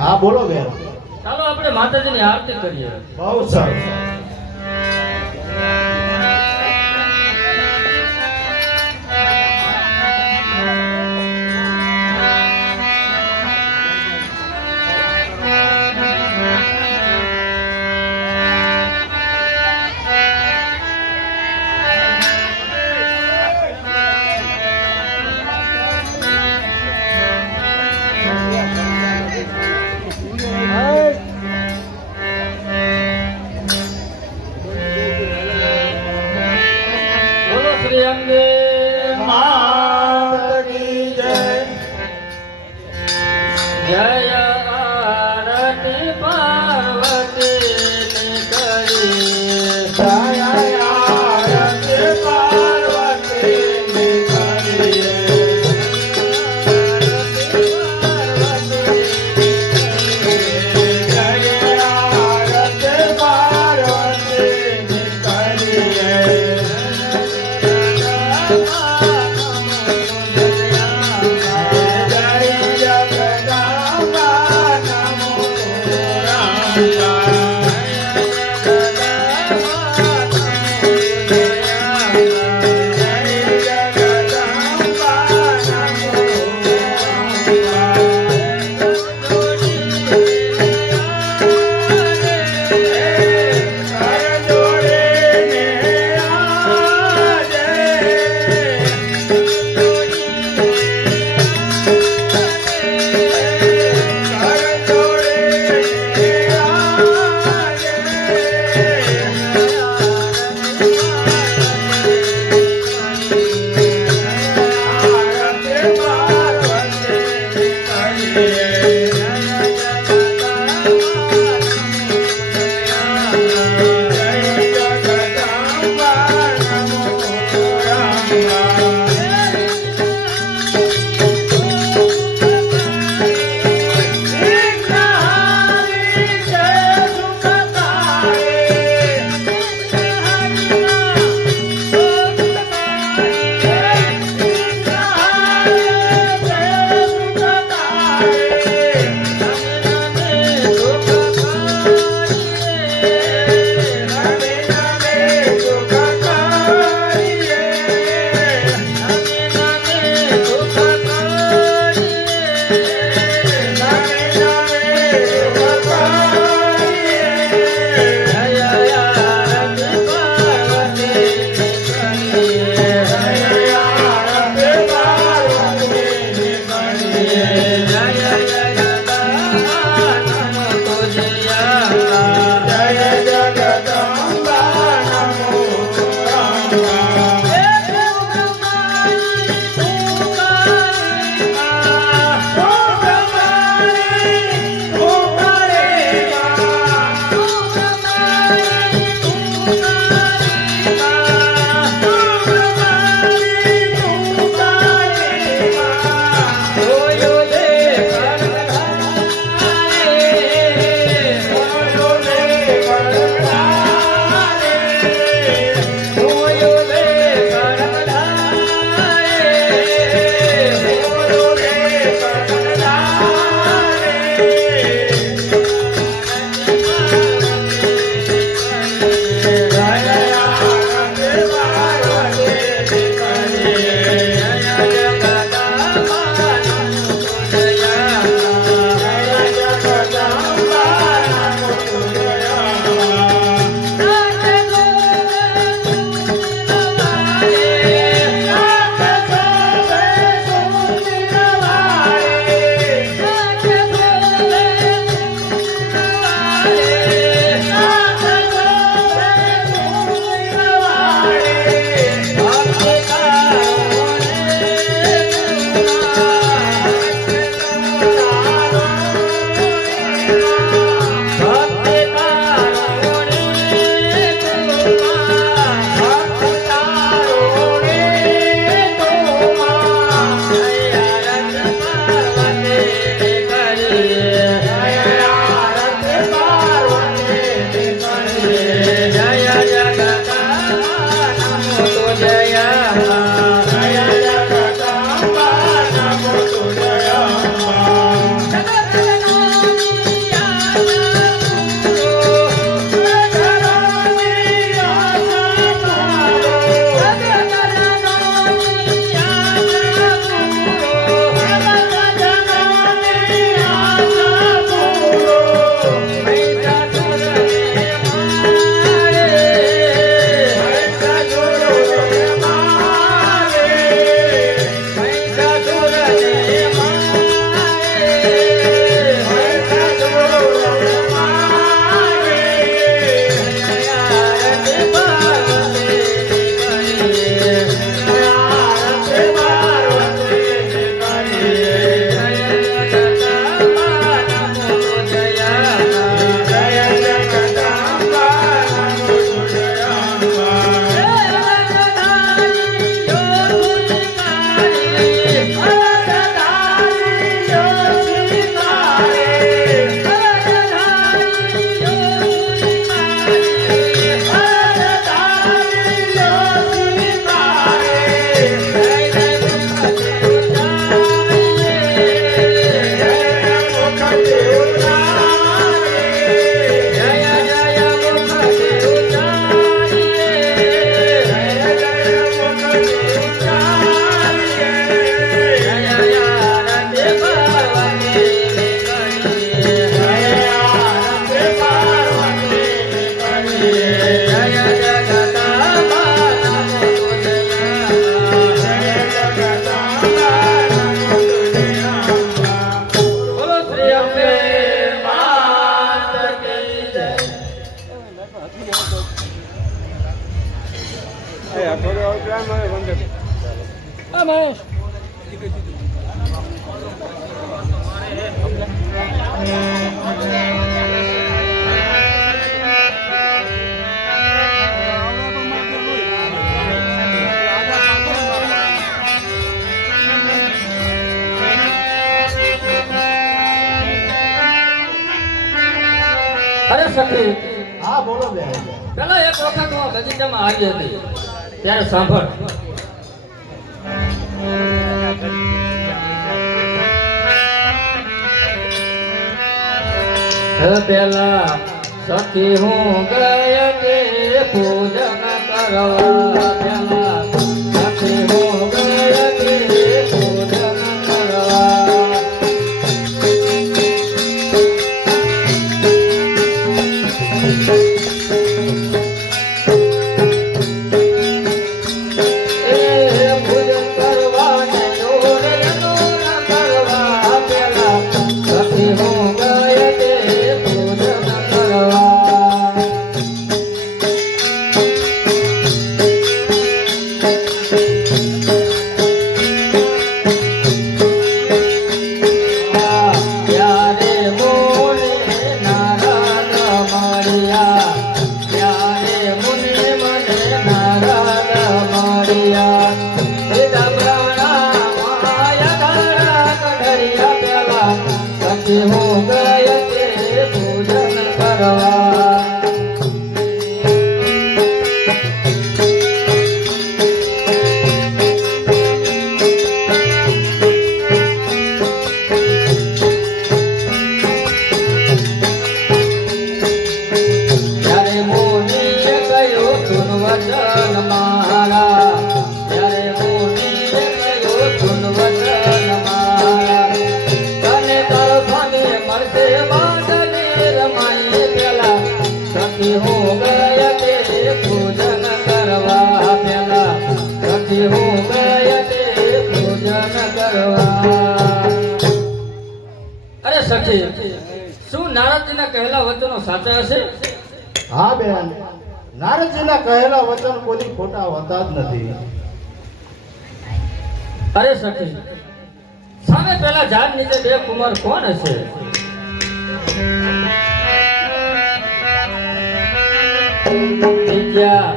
હા બોલો બેન. ચાલો આપણે માતાજીની આરતી કરીએ. બહુ સરસ. શ્રી અંબે માત કી જય. જય આરતી પાર્વતી કરી જય આરતી પાર્વતી કરીએ. Bye. નમો તુજ્ય અરે સખી, હા બોલો બેન. પેલા એક વખત હું બગીચામાં આવી હતી ત્યારે સાંભળ. પેલા સખી હું ગઈ તે પૂજન કરવા. પેલા સખી હું ગઈ તે પૂજન કરવા. અરે સખી, શું નારદજીના કહેલા વચનો સાચા હશે? હા બેન, નારદજીના કહેલા વચન કોઈ ખોટા હોતા જ નથી. અરે સખી, સામે પેલા ઝાડ નીચે બે કુમાર કોણ હશે? વિદ્યા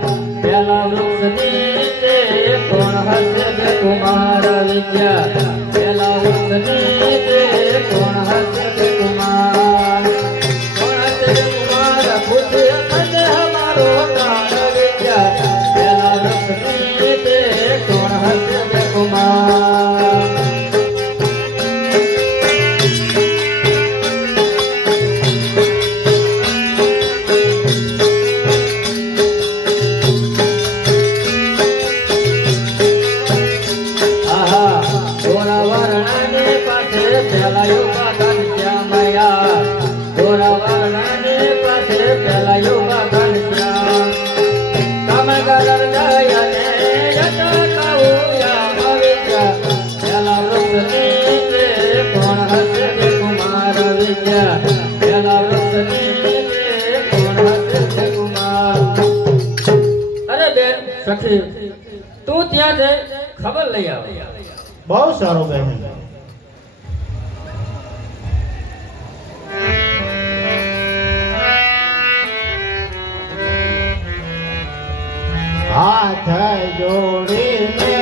પેલા વૃક્ષ નીચે કોણ હશે બે કુમાર? વિદ્યા પેલા વૃક્ષ નીચે કોણ હશે બે કુમાર? કોણ હશે બે કુમાર? પૂછે હશે હમારો પ્રાણ. વિદ્યા પેલા વૃક્ષ નીચે કોણ હશે બે કુમાર? પેલાયો બાગન શ્યામયા ગોરાવર્ણની પાસે પેલાયો બાગન શ્યામ તમે ગલર ગયને યતકાઉયા વિદ્યા પેલા વૃક્ષની તે કોણ હશે તે કુમાર વિદ્યા પેલા વૃક્ષની તે કોણ હશે તે કુમાર અરે બેન સખી તું ત્યાં જઈ ખબર લઈ આવ બહુ સારું બહેન. હાથ જોડીને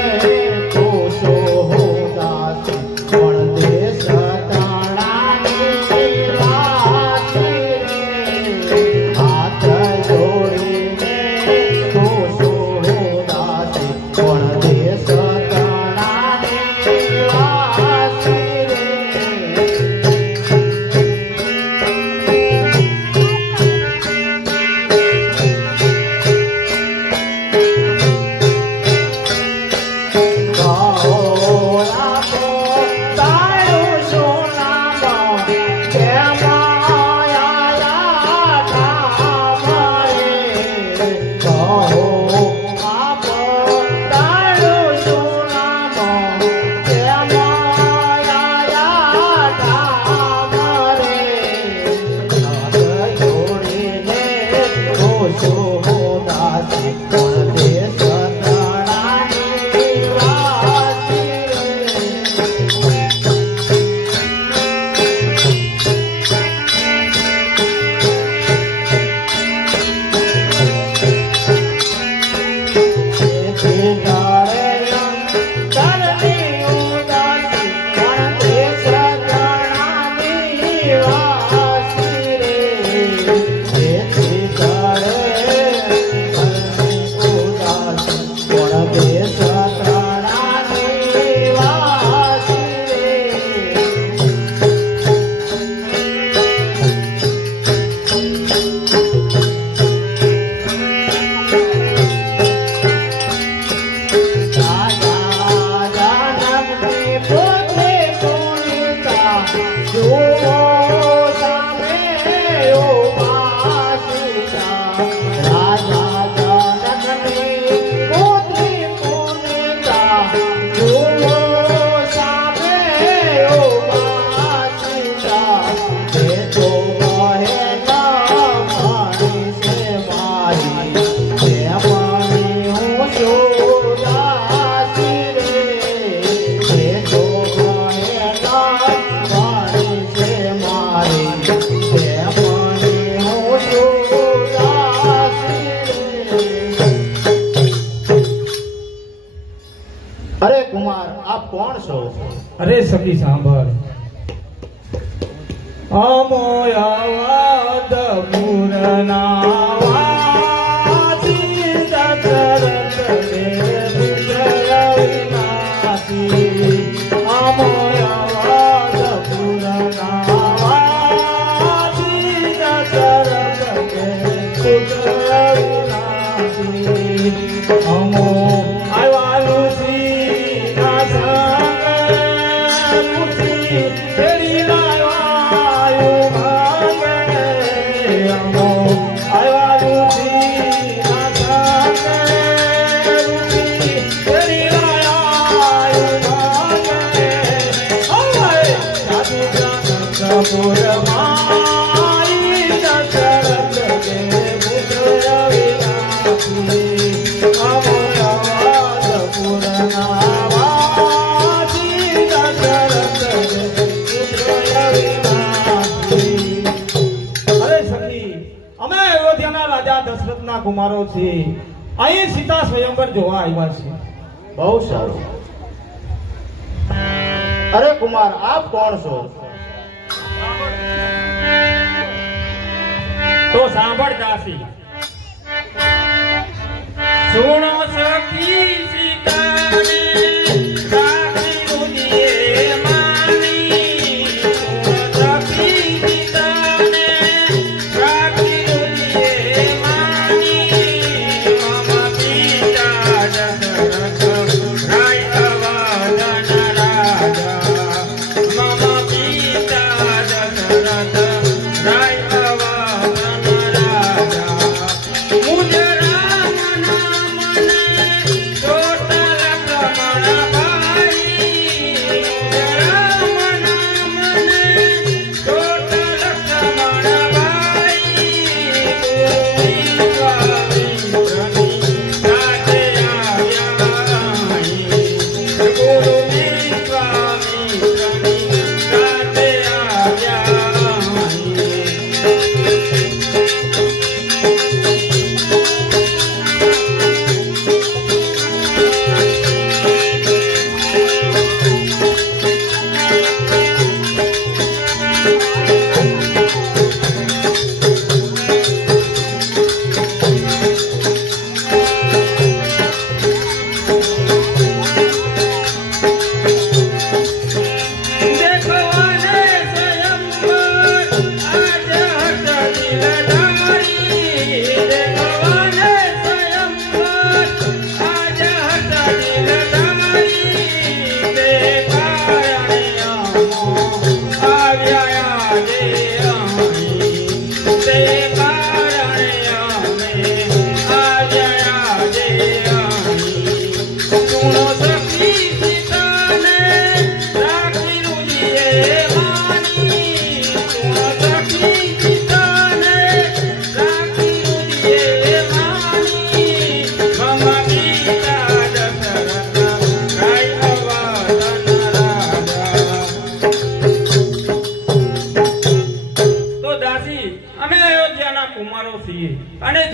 પૂછો હો દાસ પણ દેશ તાણાની વાસી રે. હાથ જોડીને પૂછો હો દાસ પણ દેશ તાણાની વાસી રે. અરે કુમાર આપ કોણ છો? અરે સખી સાંભળ અમોયાવાદ પૂરના વાસી દશરથ દેવ જય વિનાશી. અમોયાવાદ પૂરના વાસી દશરથ દેવ જય વિનાશી. અમો આવ્યાનું કુમારો છે અહીં સીતા સ્વયંવર જોવા આવ્યા છે. બહુ સારું. અરે કુમાર આપ કોણ છો? તો સાંભળ દાસી સુણો સખી સીતાને સાખી દુનિયે માની. સુણો સખી સીતાને સાખી દુનિયે માની. મમ પિતા દશરથ રાય અવધન રાજા. મમ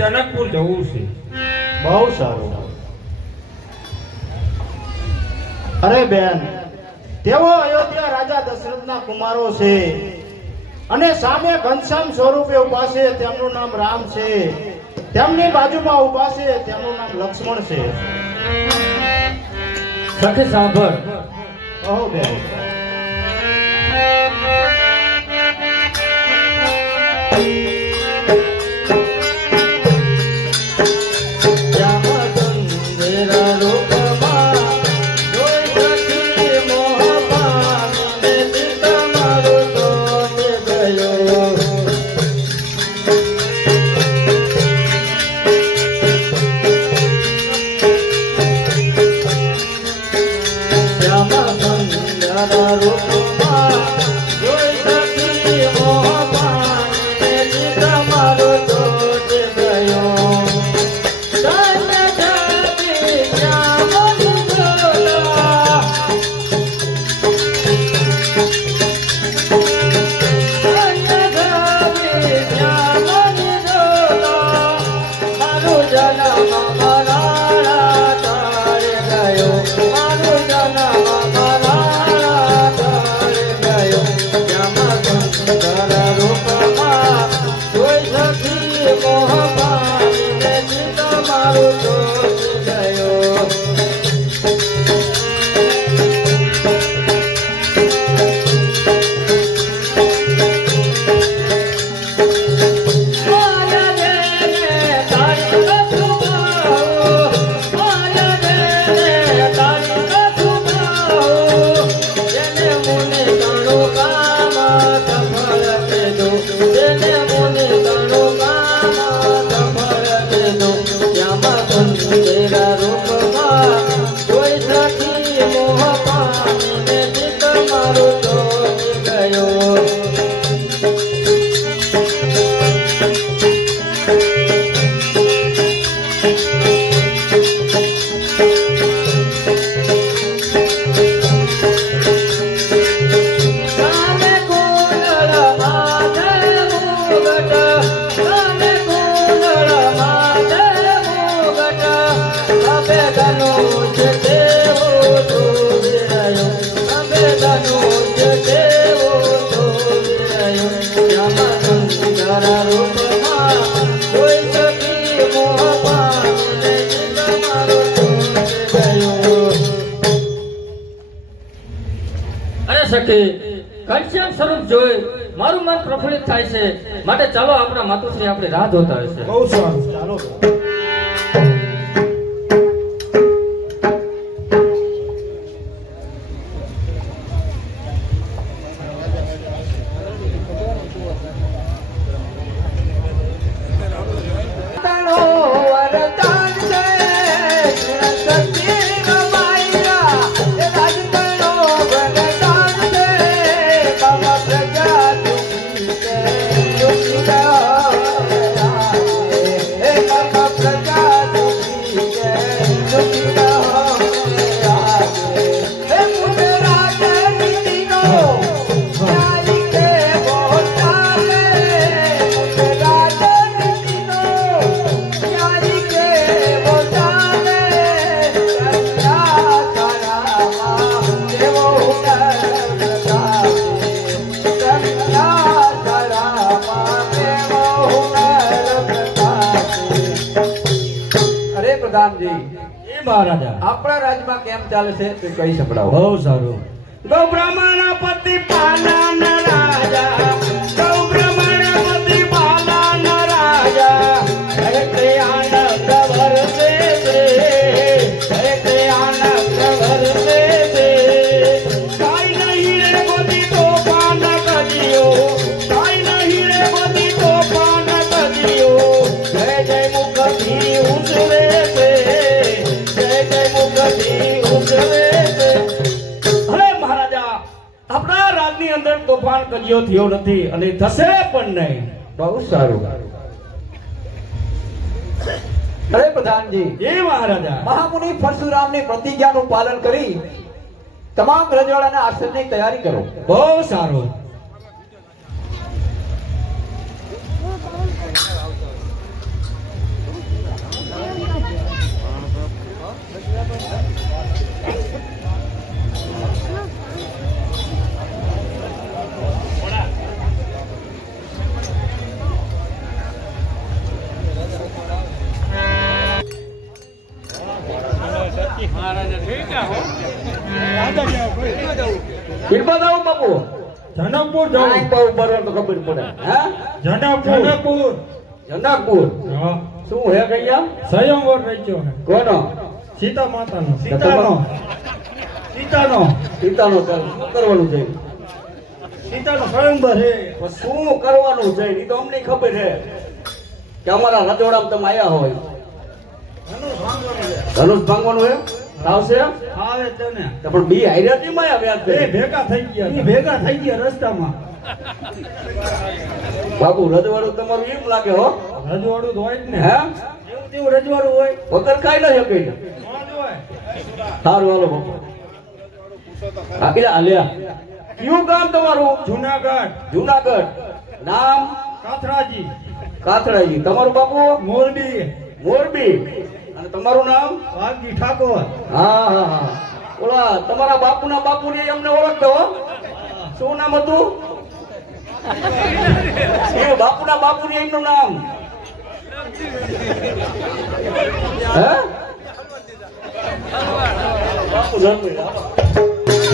જનકપુર જવું છે. બહુ સારું. અરે બેન, તેઓ અયોધ્યા રાજા દશરથના કુમારો છે અને સામે ઘનશ્યામ સ્વરૂપે ઉભા છે, તેમનું નામ રામ છે. તેમની બાજુમાં ઉભા છે, તેમનું નામ લક્ષ્મણ છે. સખી સાંભળ. કહો બેન. ઘનશ્યામ સ્વરૂપ જોઈ મારું મન પ્રફુલ્લિત થાય છે. માટે ચાલો આપણા માતુશ્રી આપણી રાહ જોતા હશે. બહુ સારું. ચાલો. મહારાજા આપણા રાજમાં કેમ ચાલે છે તે કહી સંભળાવો. બહુ સારું. ગૌ બ્રહ્મણપતિ પાલન રાજા, ગૌ બ્રહ્મણપતિ પાલન રાજા, હરે આનંદ વરસે છે, હરે આનંદ વરસે છે. કાઈ નહીં રે બધી તોફાન કર્યો, કાઈ નહીં રે બધી તોફાન કર્યો. જય જય મુખથી ઉજવે છે, જય જય મુખથી ઉજવે છે. હવે મહારાજા આપણા રાજની અંદર તોફાન કર્યો થયો નથી અને થશે પણ નહીં. બહુ સારું. અરે પ્રધાનજી, એ મહારાજા મહામુનિ પરશુરામની પ્રતિજ્ઞાનું પાલન કરી તમામ રજવાડાના આશ્રમની તૈયારી કરો. બહુ સારું. કિરપા દાવ બાપુ જનકપુર આ જવું બહુ બરોબર તો ખબર પડે હે જનકપુર જનકપુર હા શું હે કૈયા સ્વયંવર રચ્યો હે કોનો સીતા માતાનો સીતાનો સીતાનો સીતાનો ચાલ શું કરવાનું છે સીતાનો સ્વયંવર હે પણ શું કરવાનું છે એ તો અમને ખબર છે કે અમારા રજવાડામાં તમે આયા હોય ધનુષ ભાંગવાનું હે આવશે આવે તને તો પણ બી હાઈરાતી માં આવ્યા છે ભેગા થઈ ગયા રસ્તામાં બાપુ રજવાડું તમારું એમ લાગે હો રજવાડું તો હોય જ ને હે એવું તેવું રજવાડું હોય વગર ખાઈ ન શકે ન જ હોય સારું હાલો બાપુ આલ્યા કયું ગામ તમારું જુનાગઢ જુનાગઢ નામ કાથરાજી કાથડાજી તમારું બાપુ મોરબી મોરબી અને તમારું નામ વાઘજી ઠાકોર હા હા હા ઓલા તમારા બાપુના બાપુ ને અમને ઓળખતો હો? શું નામ હતું એ બાપુના બાપુ ને એમનું નામ હે બાપુ ધર્મભાઈ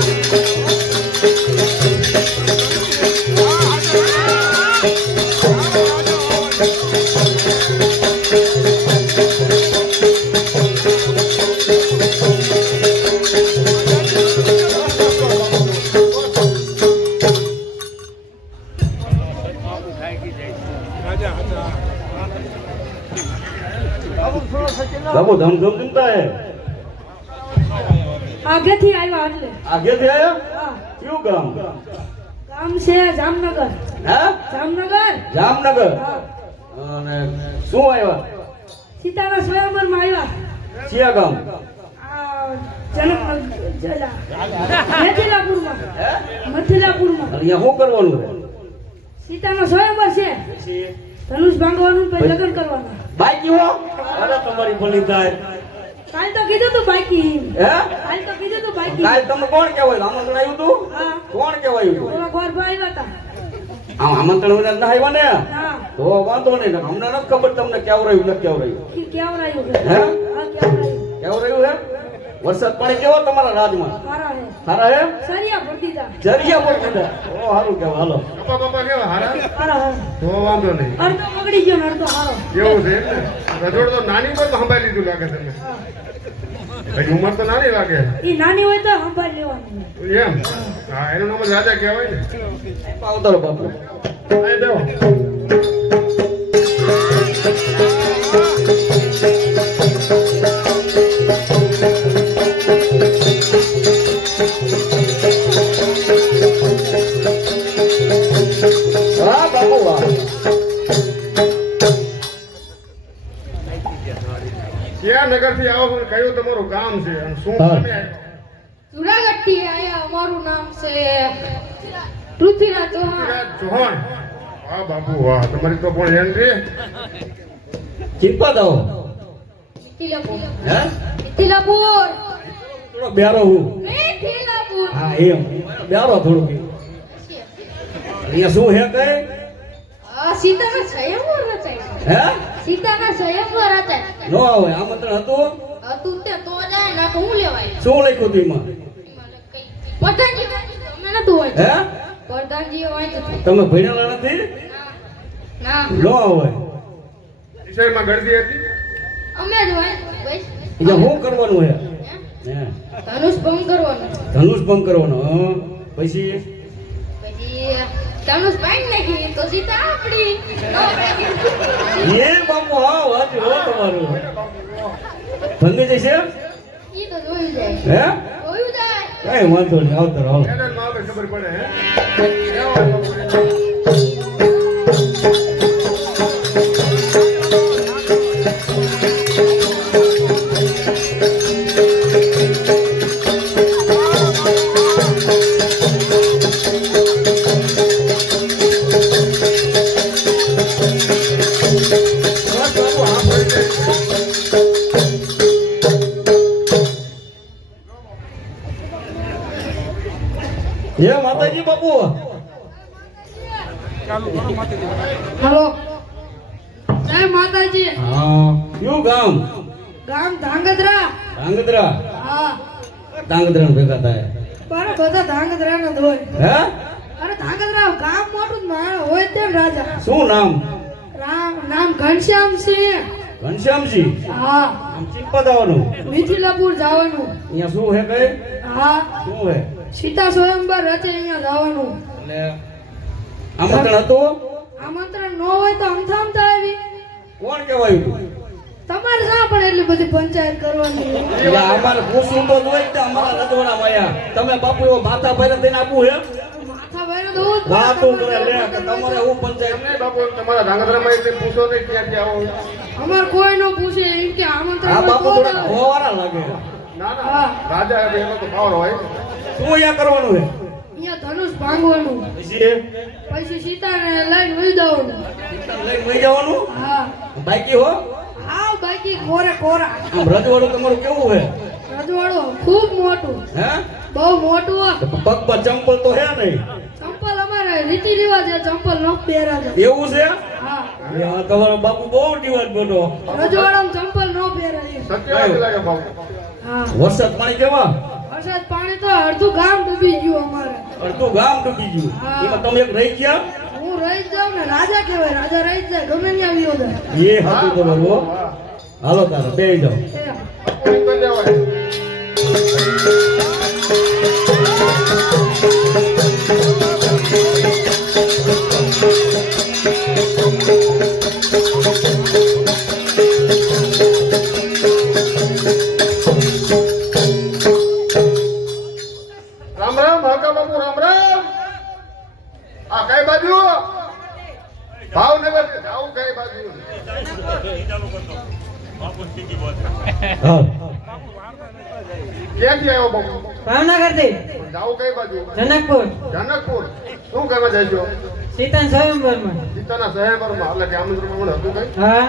बाबू धम धम चिंता है આગેથી આવ્યા એટલે आगे से आया હા क्यों गांव ગામ છે જામનગર है જામનગર जामनगर હા અને શું આવ્યા સીતાના સ્વયંવરમાં આવ્યા સિયા ગામ આ મથિલાપુરમાં હે મથિલાપુરમાં અહીંયા શું કરવાનું છે સીતાનો સ્વયંવર છે ધનુષ ભાંગવાનું પછી લગ્ન કરવાના બાકી હો અરે તમારી ભલી થાય કાલ તો કીધું તું બાકી હે કાલ તો કીધું તું બાકી કાલ તમને કોણ કહેવાય આમંત્રણ આવ્યું તું હા કોણ કહેવાયું તું ઓલા ગોરભા આવ્યા હતા આમંત્રણ વિના ના આવ્યા ને હા તો વાંધો નહીં અમને નથી ખબર તમને કેવું રહ્યું નથી કેવું રહ્યું કેવરાયું હે? હા કેવરાયું કેવું રહ્યું હે વરસાદ પાણી કેવો તમારા રાજમાં સારા હે સારા હે સરિયા ભરતી તા જરિયા પર કીધા ઓ સારું કેવા હાલો બાપા કેવા હારા સારા હે તો વાંધો નહીં અડધો બગડી ગયો ને અડધો હારો એવું છે એમ ને રજોડ તો નાની પર સંભાળી લીધું લાગે તમને હજી ઉંમર તો નાની લાગે ઈ નાની હોય તો સંભાળ લેવાની એમ હા એનું નામ જ રાજા કહેવાય ને આવતારો બાપુ અહીં દેવો હા બાપુ વાહ ક્યાં નગર થી આવો છો? કયું તમારું ગામ છે અને શું હા. તમે આવ્યા? જુનાગઢ થી આયા અમારું નામ છે પૃથ્વીરાજ ચૌહાણ પૃથ્વીરાજ ચૌહાણ વાહ બાપુ વાહ તમારી તો પણ એન્ટ્રી ચીપા દો મિથિલાપુર હે મિથિલાપુર થોડો બેરો હું મિથિલાપુર હા એમ બેરો થોડું અહીંયા શું હે કઈ સીતાના સ્વયંવર રચાય હે સીતાના સ્વયંવર રચાય નો આવે આમંત્રણ હતું હતું તે તો જાય ના હું લેવાય શું લખ્યું હતું એમાં પ્રધાનજી અમે નતું હોય હે પ્રધાનજી હોય તો તમે ભણેલા નથી ના નો આવે વિષયમાં ગળદી હતી અમે જ હોય બસ અહીંયા શું કરવાનું હે હે ધનુષ ભંગ કરવાનું ધનુષ ભંગ કરવાનો હં. પછી પછી ધનુષ પાડી નાખી તો સીતા આપડી એ બાપુ હા વાત હો તમારું ભંગી જશે ઈ તો જોયું જાય હે જોયું જાય કઈ વાંધો નહીં આવતા હાલો ચેનલમાં આવે ખબર પડે હે બાપુ હાલો જય માતાજી. હા કયું ગામ ગામ ધાંગધ્રા. ધાંગધ્રા હા ધાંગધ્રા ભેગા થાય પણ બધા ધાંગધ્રા ના જ હોય. હે અરે ધાંગધ્રા ગામ મોટું જ માણ હોય તે રાજા. શું નામ નામ ઘનશ્યામસિંહ. ઘનશ્યામસિંહ હા આમ ચિંપા જવાનું મિથિલાપુર જવાનું. અહીંયા શું હે કઈ હા શું હે સીતા સ્વયંવર રચે અહીંયા જવાનું. એટલે આમંત્રણ હતું આમંત્રણ ન હોય તો અમથામતા આવી. કોણ કહેવાયું તું તમારે શા પણ એટલી બધી પંચાયત કરવાની? એટલે અમારે પૂછવું તો હોય તે અમારા રજવાડા માયા તમે બાપુ એવો માથા ભાઈ દઈને આપવું હે માથા ભાઈ તો હું જ વાતું કરે લે કે તમારે હું પંચાયત નહીં બાપુ તમારા ધાંગધ્રામાં એટલે પૂછો નહીં ક્યાંથી આવો અમાર કોઈ નો પૂછે એમ કે આ આમંત્રણ બાપુ થોડા હોવારા લાગે ના ના હા રાજા એટલે એનો તો પાવર હોય શું અહીંયા કરવાનું હે અહીંયા ધનુષ ભાંગવાનું. પછી પછી સીતાને લઈને વહી જવાનું. લઈને વહી જવાનું હા બાકી હો આવ બાકી કોરે કોરા. આમ રજવાડું તમારું કેવું હે રજવાડું ખૂબ મોટું, હે બહુ મોટું હો. પગ પર ચંપલ તો હે નહીં ચંપલ અમારે રીતિ રિવાજ છે, ચંપલ ન પહેરાજો. એવું છે હા યા તમારો બાપુ બહુ ડિવાજ બોલો રજવાડામાં ચંપલ ન પહેરાય. સત્ય વાત લાગે બાપુ હા વરસાદ પાણી કેવા વરસાદ પાણી તો અડધું ગામ ડૂબી ગયું અમારે. અડધું ગામ ડૂબી ગયું હા. એમાં તમે એક રહી ગયા હું રહી જ જાઉં ને, રાજા કહેવાય, રાજા રહી જ જાય ગમે ત્યાં વિયો જાય. એ હતું તમારું હો. હાલો તારે બે જાઓ એ, કોઈ તો લેવાય રામ રામ હકા બાપુ રામ રામ આ કઈ બાજુ ભાવનગર જાવું કઈ બાજુ હા ક્યાંથી આવ્યો બાપુ ભાવનગર થી જાવું કઈ બાજુ જનકપુર જનકપુર શું કરવા જઈશો સીતા સ્વયંવર માં. સીતાના શહેરમાં એટલે કે આમંત્રણ પણ હતું કઈ હા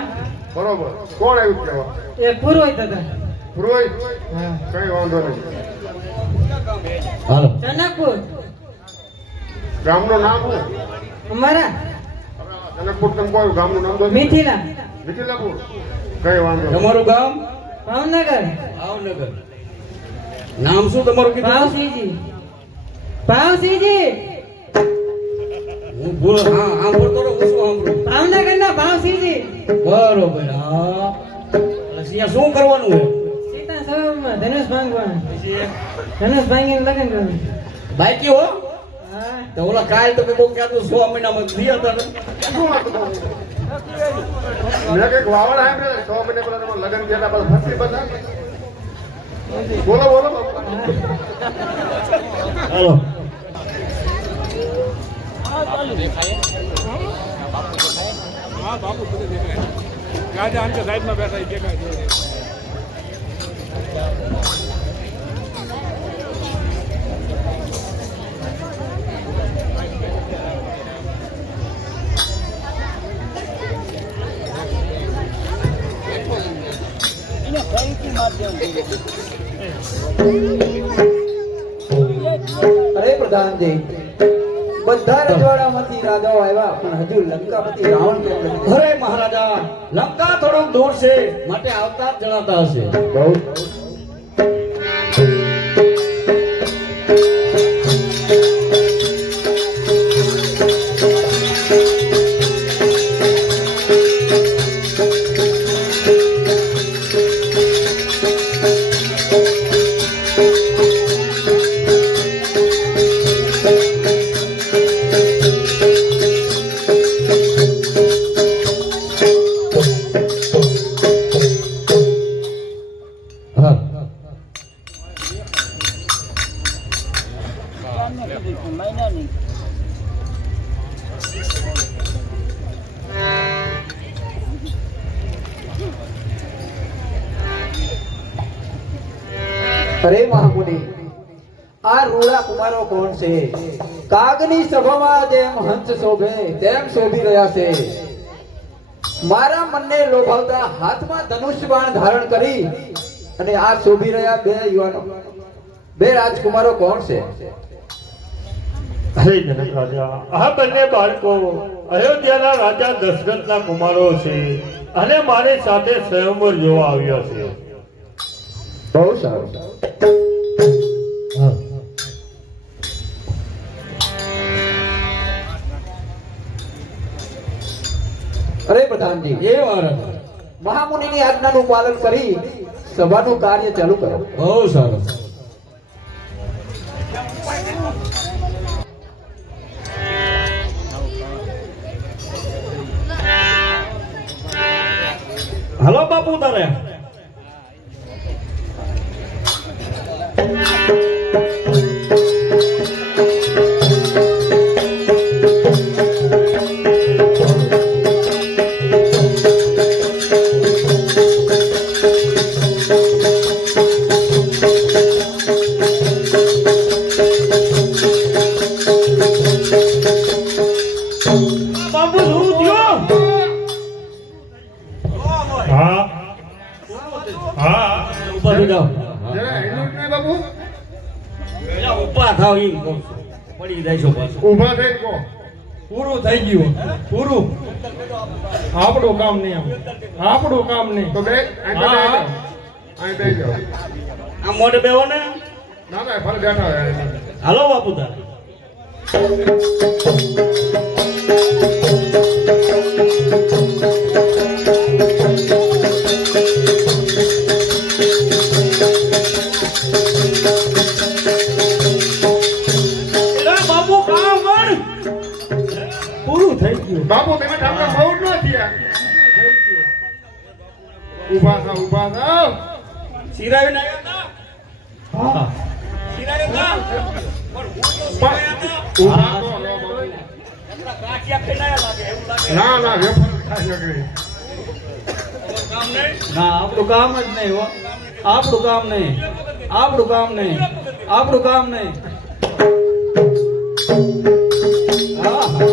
બરોબર કોણ આવ્યું કેવા એ પુરોહિત હતા. પુરોહિત હા કઈ વાંધો નહીં હાલો જનકપુર ગામનું નામ શું અમારા જનકપુર તમે કોઈ ગામનું નામ દો મિથિલા મિથિલાપુર કઈ વાંધો નહીં. તમારું ગામ ભાવનગર. ભાવનગર નામ શું તમારું કીધું ભાવસિંહજી. ભાવસિંહજી હું ભૂલ હા સાંભળતો રહું હું શું સાંભળું ભાવનગર ના ભાવસિંહજી. બરોબર હા એટલે અહીંયા શું કરવાનું હે સીતા સ્વયંવરમાં ધનુષ ભાંગવાનું. ધનુષ ભાંગીને લગ્ન કરવાનું. બાકી હો હા તો ઓલા કાલ તો કે બહુ ક્યાં 6 મહિનામાં થયા હતા ને શું વાત કહું? મેં કંઈક વાવડ સાંભળ્યા 6 મહિના પહેલા તમારા લગ્ન થયા હતા, પછી ફરતી બધા બોલો બોલો બાપુ. હાલો અરે પ્રધાનજી બધા રજવાડામાંથી રાજાઓ આવ્યા પણ હજુ લંકાપતિ રાવણ કેમ નથી? અરે મહારાજા લંકા થોડુંક દૂર છે માટે આવતા જ જણાતા હશે બહુ હા અરે મહામુનિ આ રૂડા કુમારો કોણ છે? કાગની સભામાં જેમ હંસ શોભે તેમ શોભી રહ્યા છે. મારા મનને લોભાવતા હાથમાં ધનુષ્ય બાણ ધારણ કરી અને આ શોભી રહ્યા બે યુવાનો, બે રાજકુમારો કોણ છે? હે જનક રાજા, આ બંને બાળકો અયોધ્યાના રાજા દશરથના કુમારો છે અને મારી સાથે સ્વયંવર જોવા આવ્યા છે. બહુ સારું. અરે પ્રધાનજી, એ વારસ મહામુનિની આજ્ઞાનું પાલન કરી સભાનું કાર્ય ચાલુ કરો. બહુ સરસ. હાલો બાપુ તારે બાપુ શું થયું? હા હા ઉપર જાઓ. જરા હેલું જ નહીં બાપુ. ઉભા થાવ એમ કહું છું. પડી જાય છો પાછું. ઊભા થઈને કહો. પૂરું થઈ ગયું પૂરું આપણું કામ નહીં આપણું કામ નહીં તો બે અહીં હા, હા. બેસી જાઓ. આ મોઢે બેહો ને. ના ના ફળ બેઠા હોય. હાલો બાપુ તારે. એલા બાપુ કામ કર પૂરું થઈ ગયું બાપુ તમે ઠાકર બહુ જ ન થયા. ઊભા થાવ ઊભા થાવ. સિરાવીને આવ્યા હતા. હા સિરાવ્યા હતા. ઊભા તો લો બાપુ. કાઠિયા ખાઈને આયા લાગે એવું લાગે. ના ના વેફર ખાઈ શકે. કામ નહીં. ના આપણું કામ જ નહીં હો આપણું કામ નહીં આપણું કામ નહીં આપણું કામ નહીં હા હા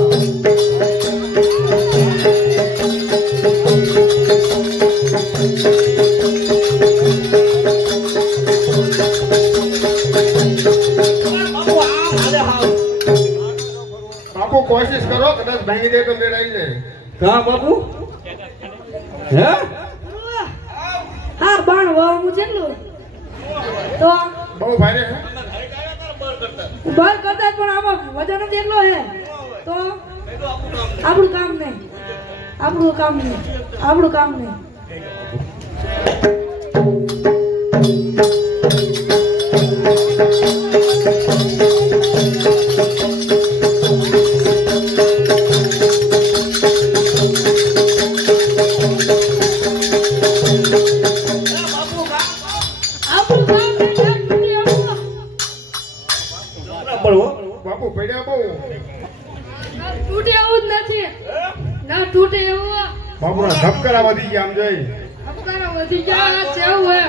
બાપુ કોશિશ કરો કદાચ ભાંગી દે તો મેળ આવી જાય. કા બાપુ હે હા બાણ વાવનું જેટલું તો બહુ ભારે છે. ઉભાર કરતા પણ આમાં વજન જ એટલો હે તો આપણું કામ નહીં આપણું કામ નહીં આપણું કામ નહીં આપણું કામ નહીં બાપુ પડ્યા બહુ. તૂટે એવું જ નથી ના તૂટે એવું બાપુના ધબકારા વધી ગયા આમ જોઈ. અપકારા વધી ગયા છે એવું હે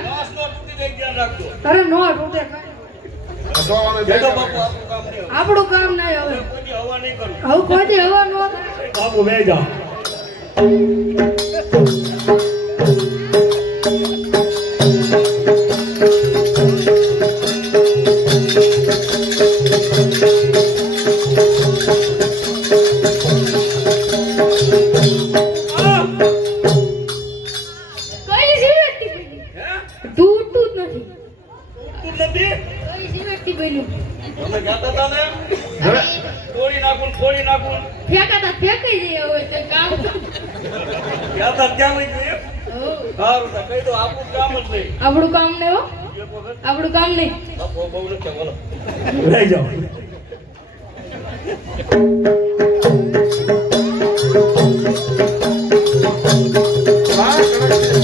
અરે નો તૂટે હસવાનું જાય તમે. આપણું કામ નહીં હવે હવે કોઈ દી હવા નો થાય. બાપુ બે જા કઈ સિમેન્ટની બની તૂટતું જ નથી કઈ સિમેન્ટની બની તમે કહેતા હતા ને હવે ફોડી નાખું ફેંકાતા ફેંકાઈ જાય હવે તે કામ કહેતા ક્યાં લઈ ગયું? સારું તો કહી દો આપણું કામ જ નહીં. આપણું કામ નહીં હો આપણું કામ નહીં બાપુ બહુ નથી બોલો. લઈ જાઓ બહાર કડક છે.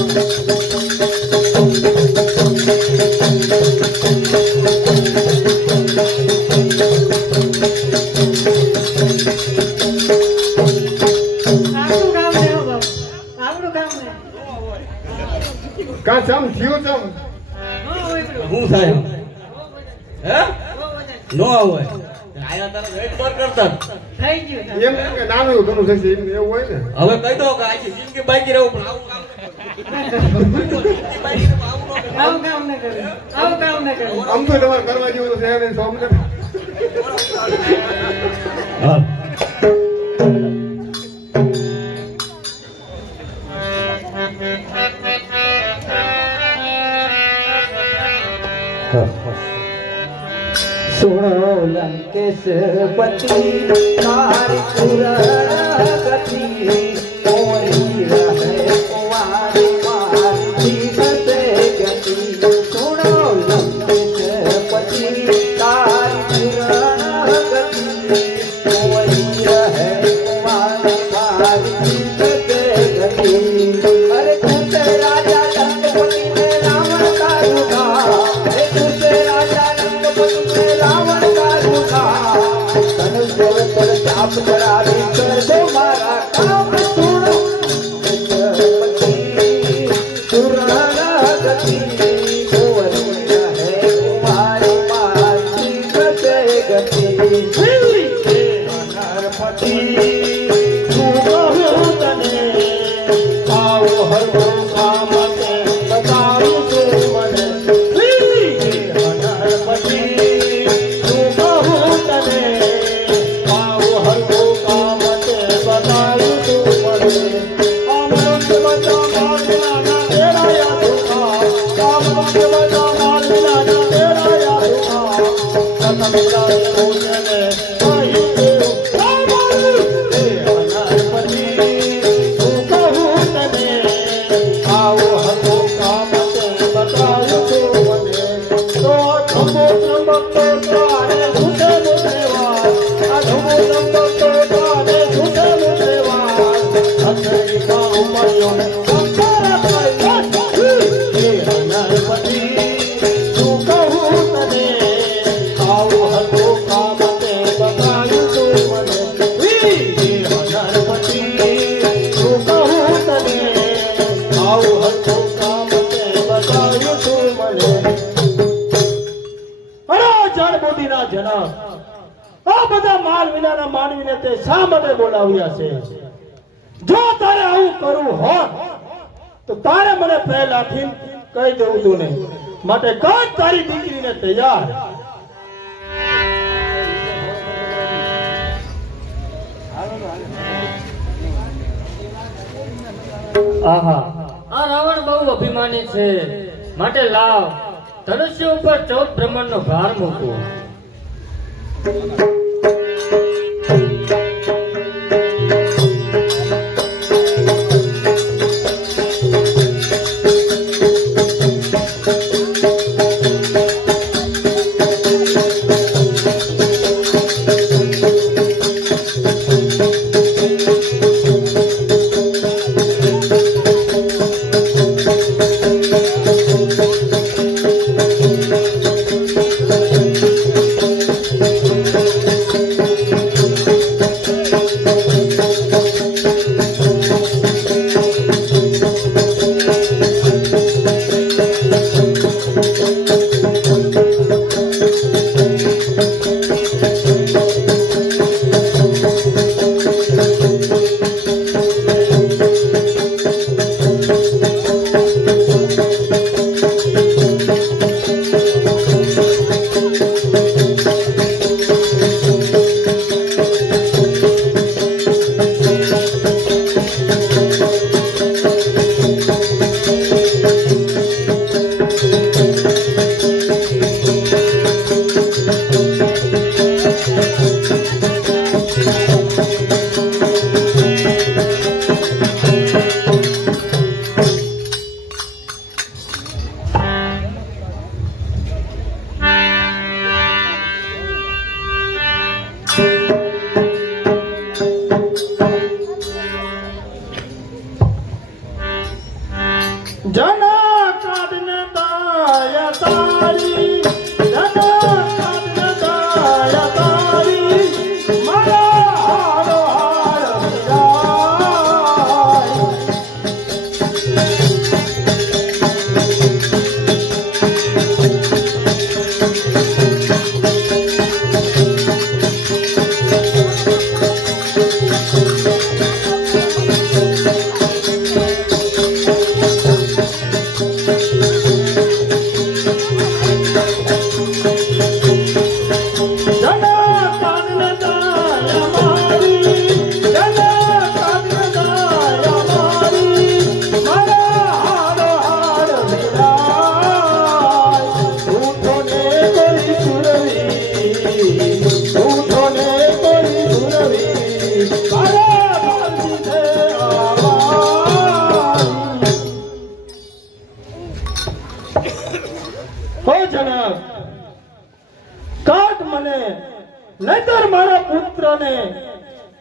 આપણું કામ નહીં હો બાપુ આપણું કામ નહીં કાં ચમ થયું ચમ. શું થાય હે નો હોય આયા તારા વેટ પર કરતા થઈ ગયું એમ નહીં કે નાનું ઘણું થશે એમ એવું હોય ને. હવે કહી દો કે આખી જિંદગી બાકી રહેવું પણ આવું કામ જિંદગી બાકી રહેવું આવું ન આવું કામ ન કર્યું આવું કામ ન કર્યું આમ તો તમારે કરવા જેવું તો છે નહીં, તો અમને હા. સુણો લંકેશ પતિ તારી પુરગતિ ઓરી રહે કુંવારી મારી જીવતે ગતિ સુણો લંકેશ પતિ તારી પુરગતિ ઓરી રહે કુંવારી મારી જીવતે ગતિ અરે તું તે રાજા લંકપતિ ને રાવણ का रूठा अरे તું તે રાજા લંકપતિ ને રાવણ का रूठा ધનુષ દેવ પર ચાપ ચડાવી કર દે મારા કામ સુણો પતિ સુરગતિ ગોવરી રહે કુમારી મારી ગતે ગતિ નરપતિ તું કહું તને આવો હરવો કામ તે બતાવું તું મને નરપતિ તું કહું તને આવો હરવો કામ તે બતાવું તું મને આમરંગ બચા માલના ના તેરા યાદ ઉઠા આમરંગ બચા માલના ના તેરા યાદ ઉઠા સતમ લાલ ભોજને આઈ દેવ નરપતિ તું કહું તને આવો હતો કામ તે બતાવ્યું તું મને તો ધમો ધમકતો તારે છૂટે દેવા આ ધમો ધમકતો તારે છૂટે દેવા અત્યારે કામ મળ્યો સંસાર નરપતિ તું કહું તને આવો હતો કામ તે બતાવ્યું તું મને નરપતિ તું કહું તને આવો હતો કામ તે બતાવ્યું તું મને અરે જળબુદ્ધિના જનક આ બધા માલ વિનાના માનવીને તે શા માટે બોલાવ્યા છે જો તારે આવું કરવું હોત તો તારે મને પહેલાથી કહી દેવું તું ને માટે કર તારી દીકરીને તૈયાર આહા આ રાવણ બહુ અભિમાની છે માટે લાવ ધનુષ્ય ઉપર 14 બ્રહ્માંડનો ભાર મૂકો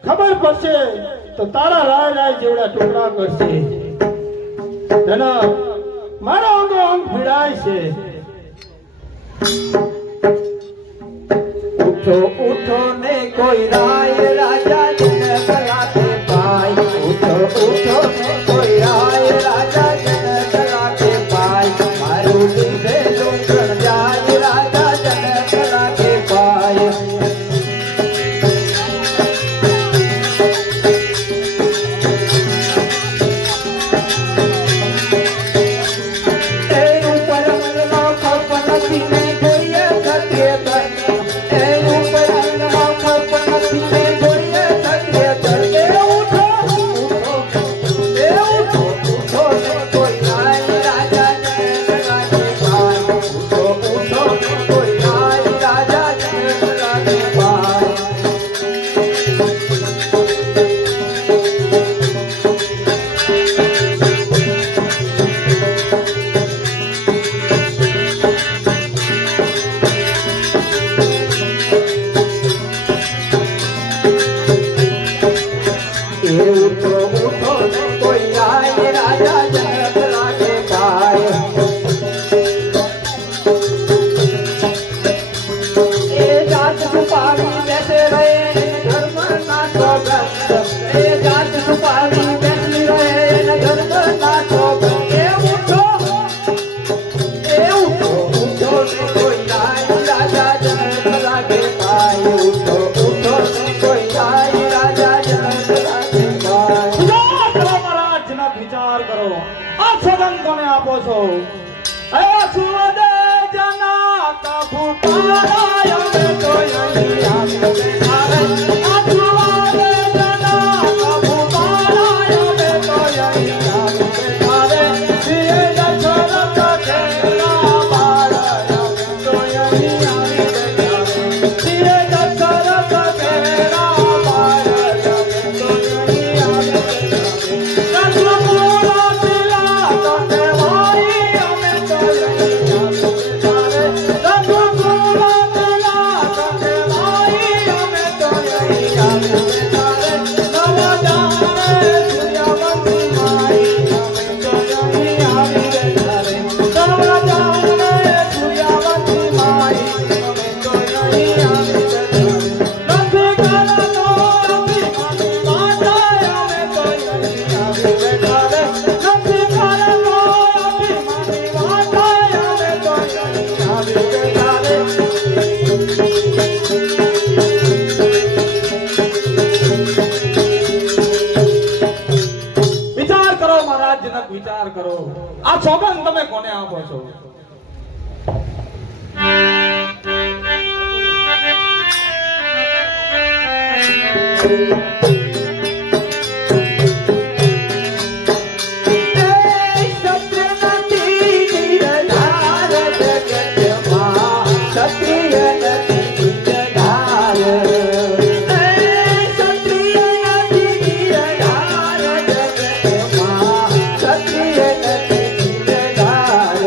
ખબર પડશે તો તારા રાય રાય જેવડા ટુકડા કરશે. ધનક મારો અંગો અંગ પીડાય છે. ઉઠો ઉઠો ને કોઈ રાય રાજા જનક લાગે પાય. ઉઠો ઉઠો ને કોઈ રાય રાજા જનક લાગે પાય. મારું લીધે ડુંગર જાય રાજા જનક લાગે પાય. એ ઉપર અંગનો ખપ નથી ને જોઈએ સત્ય ધર્મ. એ ઉપર અંગનો ખપ નથી ને જોઈએ સત્ય ધર્મ. એ ઉઠો ઉઠો એ ઉઠો ઉઠો ને કોઈ રાય રાજા જનક લાગે પાય. ઉઠો ઉઠો ને કોઈ રાય રાજા જનક લાગે પાય. એ ઉઠો ઉઠો ને કોઈ રાય રાજા જનક લાગે પાય. એ જાત છુપાવી બેસે રહે ધર્મના સોગંદ. એ જાત છુપાવી બેસી રહે ધર્મના સોગંદ. એ ઉઠો ઉઠો ને કોઈ રાય રાજા જનક લાગે પાય. ઉઠો ઉઠો ને કોઈ રાય રાજા જનક લાગે પાય. વિચાર કરો મહારાજ, જનક વિચાર કરો. આ સદન કોને આપો છો? એ સુવદે જનક ભૂપારાય અમે તો અહીં આવીને બેઠા રે. આ સુવદે જનક ભૂપારાય અમે તો અહીં આવીને બેઠા રે. સિંહે દશરથ ખેલા બાળાય અમે તો અહીં આવીને બેઠા રે. સિંહે દશરથ ખેલા બાળાય અમે તો અહીં આવીને બેઠા રે. રત્નપુરા શિલા તો કહેવાય અમે તો અહીં આવીને બેઠા રે. રત્નપુરા શિલા તો કહેવાય અમે તો અહીં આવીને બેઠા રે. નવા જાણે સૂર્યવંશી માઈ અમે તો અહીં આવીને બેઠા રે. નવા જાણે સૂર્યવંશી માઈ અમે તો અહીં આવીને બેઠા રે. નથી કરતો અભિમાની વાટાય અમે તો અહીં આવીને બેઠા રે. નથી કરતો અભિમાની વાટાય અમે તો અહીં આવીને બેઠા રે. વિચાર કરો મહારાજ, જનક વિચાર કરો. આ સોગંદ તમે કોને આપો છો? સત્ય નથી નિરધાર જગતમાં. સત્ય નથી નિરધાર. સત્ય નથી નિરધાર જગતમાં. સત્ય નથી નિરધાર.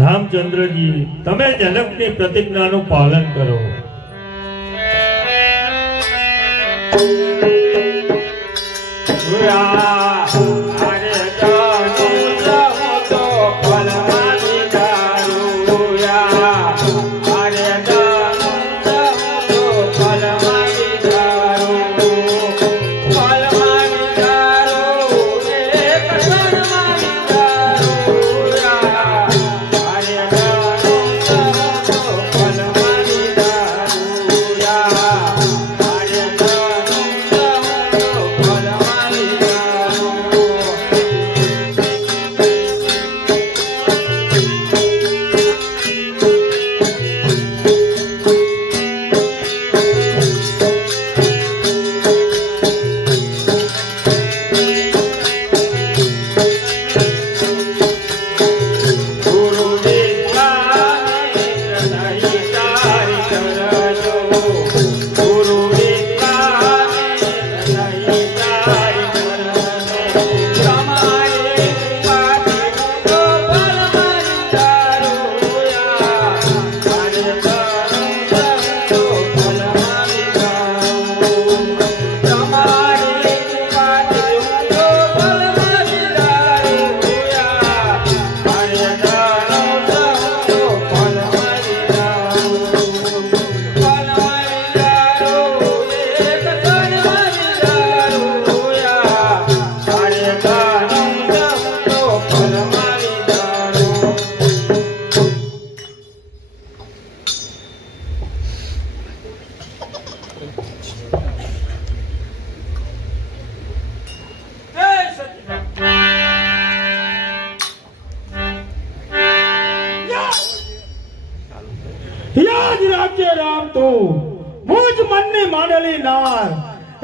રામચંદ્રજી તમે જનકની પ્રતિજ્ઞાનું પાલન કરો. યાદ રાખજે રામ, તું મુજ મનની માંડેલી નાર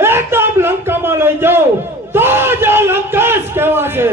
એકદમ લંકામાં લઈ જાઉં તો જ આ લંકેશ કહેવાશે.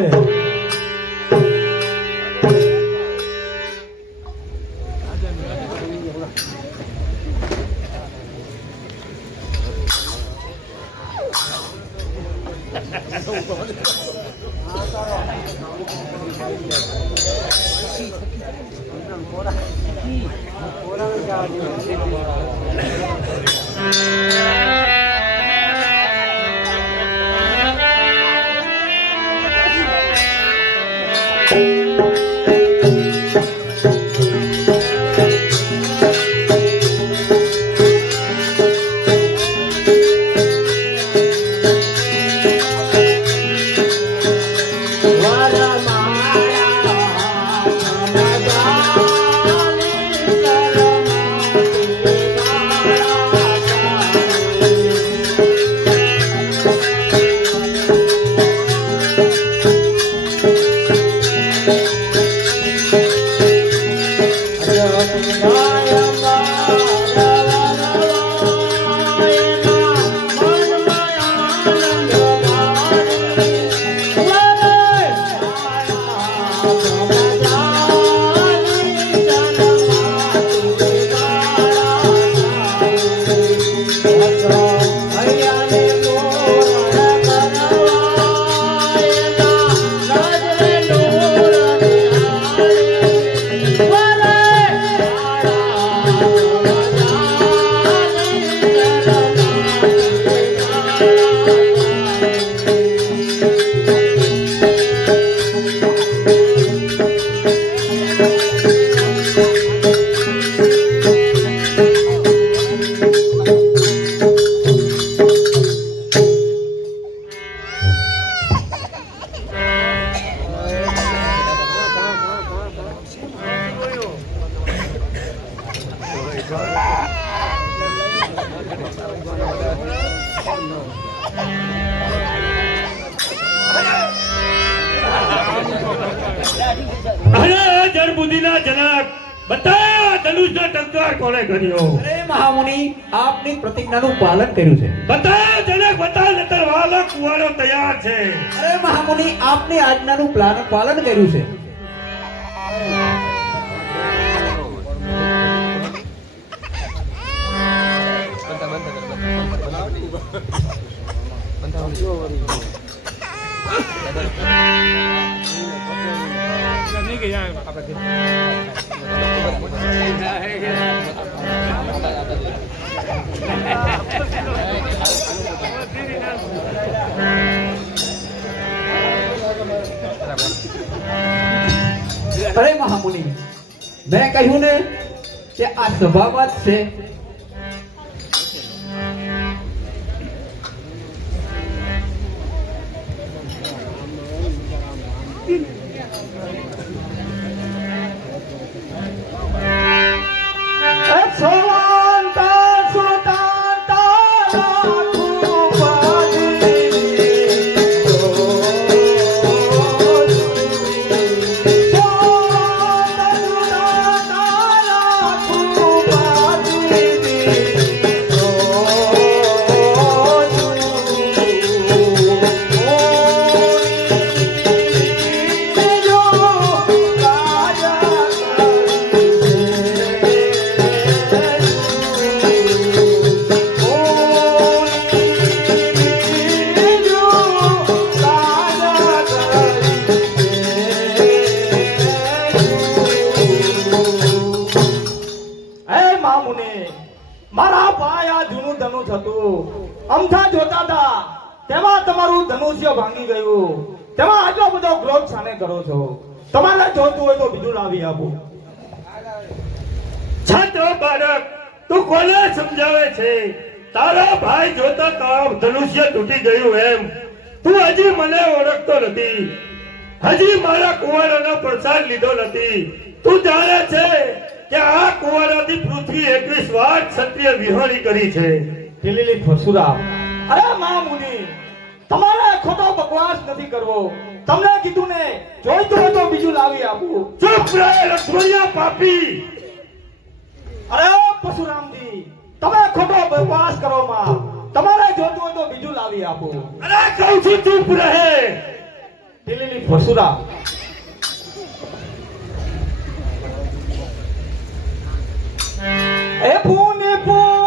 અરે જળબુદ્ધિના જનક, બતાવ ધનુષનો ટંકાર કોણે કર્યો? અરે મહામુનિ, આપની પ્રતિજ્ઞાનું પાલન કર્યું છે. બતાવ જનક, બતાવ, નતર વાલો કુંવારો તૈયાર છે. અરે મહામુનિ, આપની આજ્ઞાનું પાલન કર્યું છે. નહીં ગયા આપણે અરે મહામુનિ, મેં કહ્યું ને કે આ સ્વભાવમાં જ છે. મારા ભાઈ આ જૂનું ધનુષ હતું, અમથા જોતા હતા તેમાં તમારું ધનુષ્ય ભાંગી ગયું, તેમાં આટલો બધો ક્રોધ સામે કરો છો. તમારે જોતું હોય તો બીજું લાવી આપું. છાત્ર બાળક, તું કોને સમજાવે છે? તારા ભાઈ જોતા તારા ધનુષ્ય તૂટી ગયું એમ તું હજી મને ઓળખતો નથી, હજી મારા કુંવારાનો પ્રસાદ લીધો નથી. તું જાણે છે કે આ કુંવારાથી પૃથ્વી 21 વાર ક્ષત્રિય વિહોણી કરી છે. ઢીલીલી પરશુરામ, અરે મહામુનિ, તમારે ખોટો બકવાસ નથી કરવો. તમને કીધું ને, જોઈતું હોય તો બીજું લાવી આપું. ચૂપ રહે રસોઈયા પાપી. અરે પરશુરામજી, તમે ખોટો બકવાસ કરો માં. તમારે જોઈતું હોય તો બીજું લાવી આપું. અરે કહું છું ચૂપ રહે. ઢીલીલી પરશુરામ, એ પૂને પૂને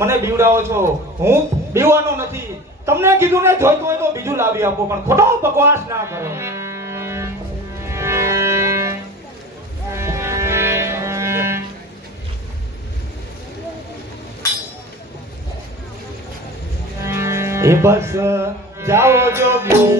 મને બીવડાવો છો. હું બીવાનો નથી. તમને કીધું ને, જોઈતું હોય તો બીજું લાવી આપો, પણ ખોટો બકવાસ ના કરો. એ બસ જાઓ જોગી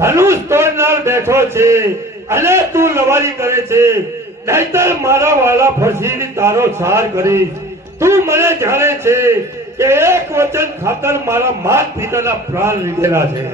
ધનુષ તોડનાર બેઠો છે અને તું લવારી કરે છે. નહીતર મારા વાલા ફસીને તારો સાર કરીશ. તું મને જાણે છે કે એક વચન ખાતર મારા માત પિતાના પ્રાણ લીધેલા છે.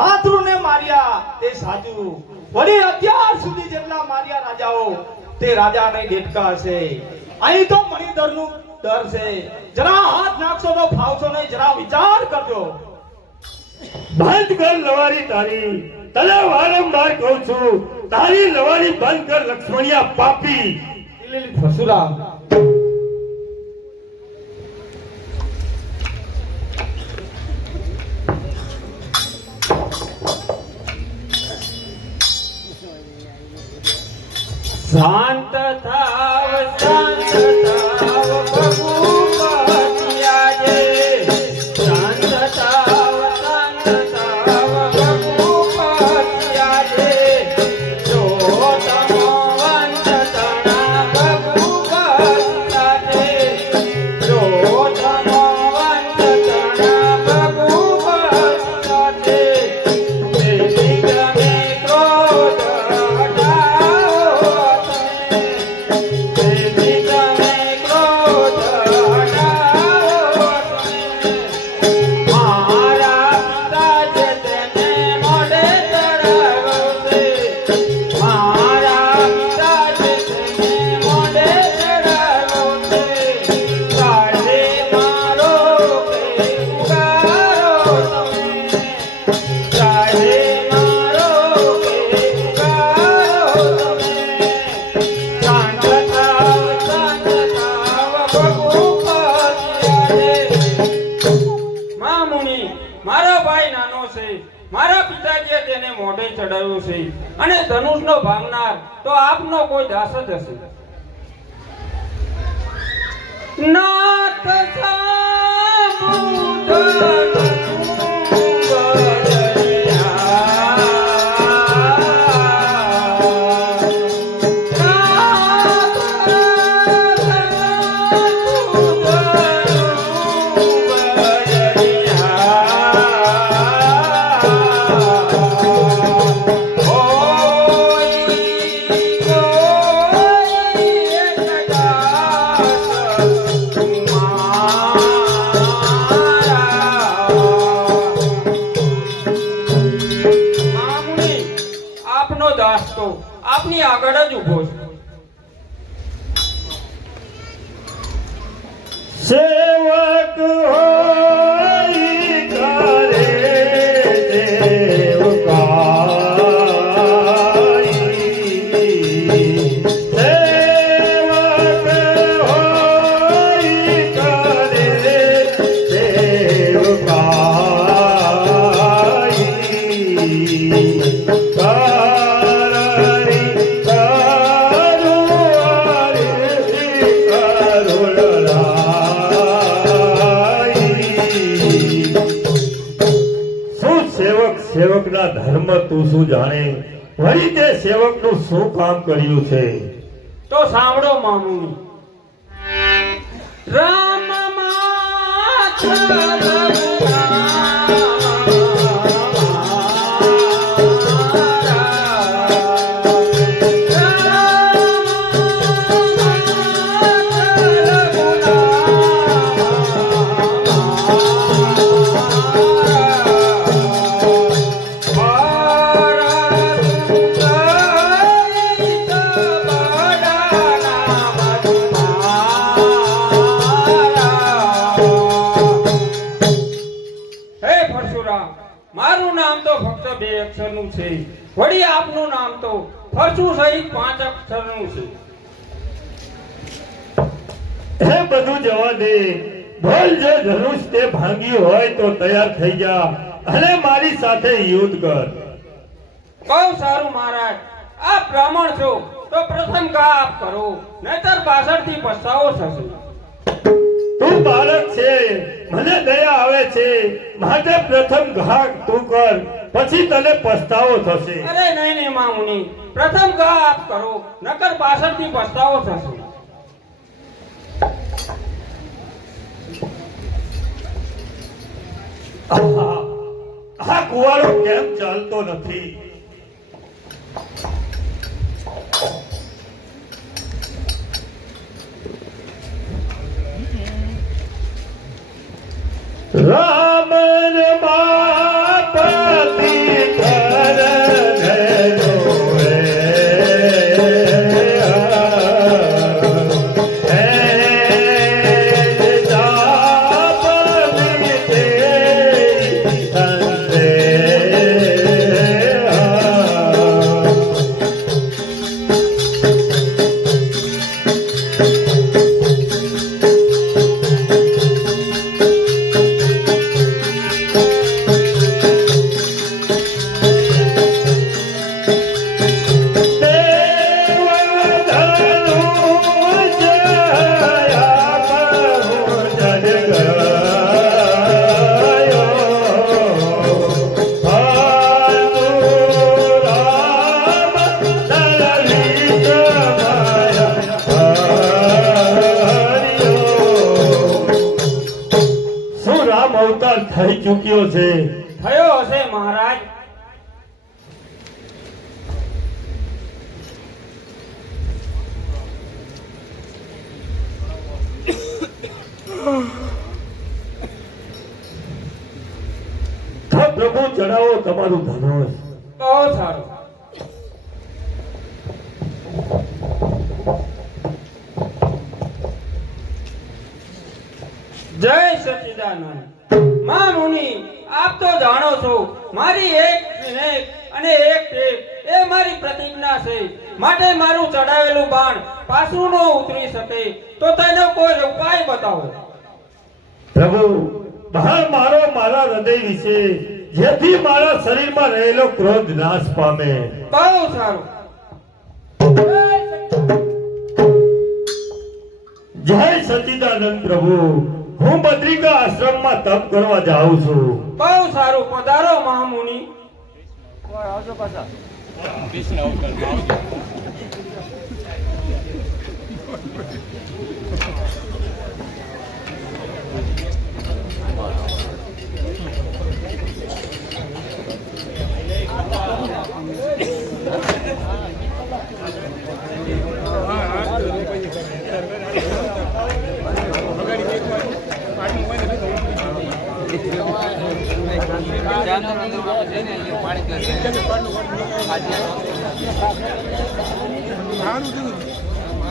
માતૃને માર્યા તે સાચું, વળી અત્યાર સુધી જેટલા માર્યા રાજાઓ તે રાજાને દેડકા છે. અહીં તો મણિધરનું ડર છે. જરા હાથ નાખશો તો ફાવશો નહીં. જરા વિચાર કરજો. બંધ કર લવારી તારી, તને વારંવાર કહું છું, તારી લવારી બંધ કર લક્ષ્મણિયા પાપી. પરશુરામ શાંત થાવ શાંત થાવ ભગુપતિ આજે. શાંત થાવ ભગુપતિ આજે. જો તમો વંત તણા ભગુપતિ આજે. જો તમો વંત તણા ભગુપતિ આજે. તેથી ગમે ક્રોધ હટાવો તમે. તેથી ગમે ક્રોધ હટાવો તમે. મારા પિતા છે તેને મોઢે ચડાવશે. મારા પિતા છે તેને મોઢે ચડાવશે. કાઢે મારો કે ઉગારો તમે. કાઢે મારો કે ઉગારો તમે. શાંત થાવ ભગુપતિ આજે. મામુનિ, મારો ભાઈ નાનો છે. મારા પિતાજીએ તેને મોઢે ચડાવ્યું છે અને ધનુષનો ભાંગનાર તો આપનો કોઈ દાસ જ હશે. નાથ આપનો દાસ તો આપની આગળ જ ઉભો છે. સેવક હોઈ કરે સેવકાઈ. સેવક હોઈ કરે સેવકાઈ. સેવકના ધર્મ તું શું જાણે? વળી તે સેવકનું શું કામ કર્યું છે? તો સાંભળો મામુની. રામ માત્ર રઘુનામ પરશુરામ, મારું નામ તો ફક્ત 2 અક્ષરનું છે, વળી આપનું નામ તો પરશુ સહિત 5 અક્ષરનું છે. એ બધું જવા દે. બોલ, જે ધનુષ તે ભાંગ્યું હોય તો તૈયાર થઈ જા અને મારી સાથે યુદ્ધ કર. બહુ સારું મહારાજ, આપ બ્રાહ્મણ છો તો પ્રથમ ઘા આપ કરો, નહીતર પાછળથી પસ્તાવો થશે. તું બાળક છે, મને દયા આવે છે, માટે પ્રથમ ઘા તું કર, પછી તને પસ્તાવો થશે. અરે નહીં નહીં મામુની, પ્રથમ ઘા આપ કરો, નકર પાછળથી પસ્તાવો થશે. આ કુવાડો કેમ ચાલતો નથી? રામ બાપતી થઈ ચૂક્યો છે. થયો હશે મહારાજ. તો પ્રભુ ચડાવો તમારું ધનુષ. બહુ સારું. જય સચ્ચિદાનંદ. માં મુનિ, આપ તો જાણો છો મારી એક વિનેક અને એક ટેક એ મારી પ્રતિજ્ઞા છે, માટે મારું ચડાવેલું બાણ પાછું ન ઉતરી શકે તો તેનો કોઈ ઉપાય બતાવો. પ્રભુ, બહાર મારો મારા હૃદય વિશે, જેથી મારા શરીરમાં રહેલો ક્રોધ નાશ પામે. બહુ સારું. જય સચ્ચિદાનંદ પ્રભુ, હું બદ્રિકા આશ્રમમાં તપ કરવા જાઉં છું. બહુ સારું. પધારો મહામુનિ.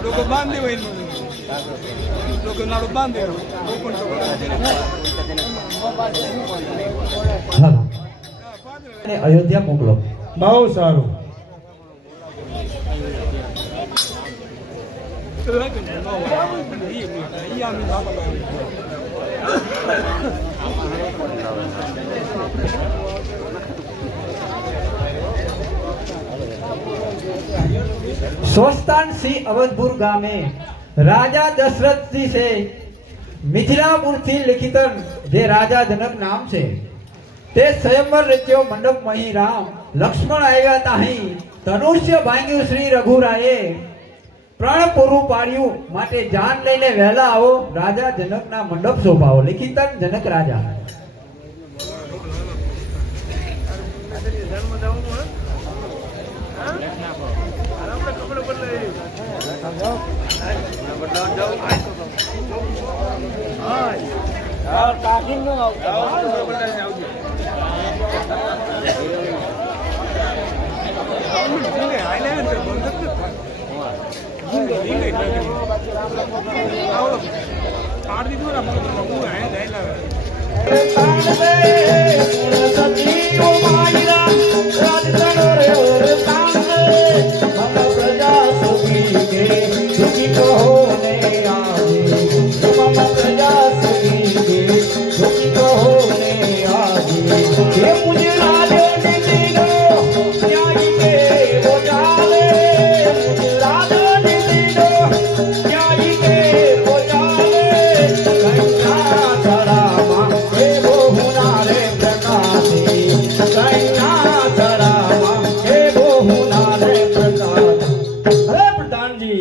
લોકો બાંધે હોય લોકો નાડું બાંધે અયોધ્યા મોકલો. બહુ સારું. સ્વસ્થાન શ્રી અવધપુર ગામે રાજા દશરથજી છે, મિથિલાપુરથી લિખિતન જે રાજા જનક નામ છે, તે સ્વયંવર રચ્યો મંડપ મહી રામ લક્ષ્મણ આવ્યા તાહી ધનુષ્ય ભાંગ્યું શ્રી રઘુરાયે પ્રણ પૂરું પાડ્યું માટે જાન લઈને વહેલા આવો રાજા જનકના મંડપ શોભાવો. લિખિતન જનક રાજા. આડી દીધું ને ये मुझे राजो दीदीनो न्याय के वो जावे मुझे राजो दीदीनो न्याय के वो जावे कन्या चरामा हे वो हुनारे प्रकाशे कन्या चरामा हे वो हुनारे प्रकाश। अरे प्रधान जी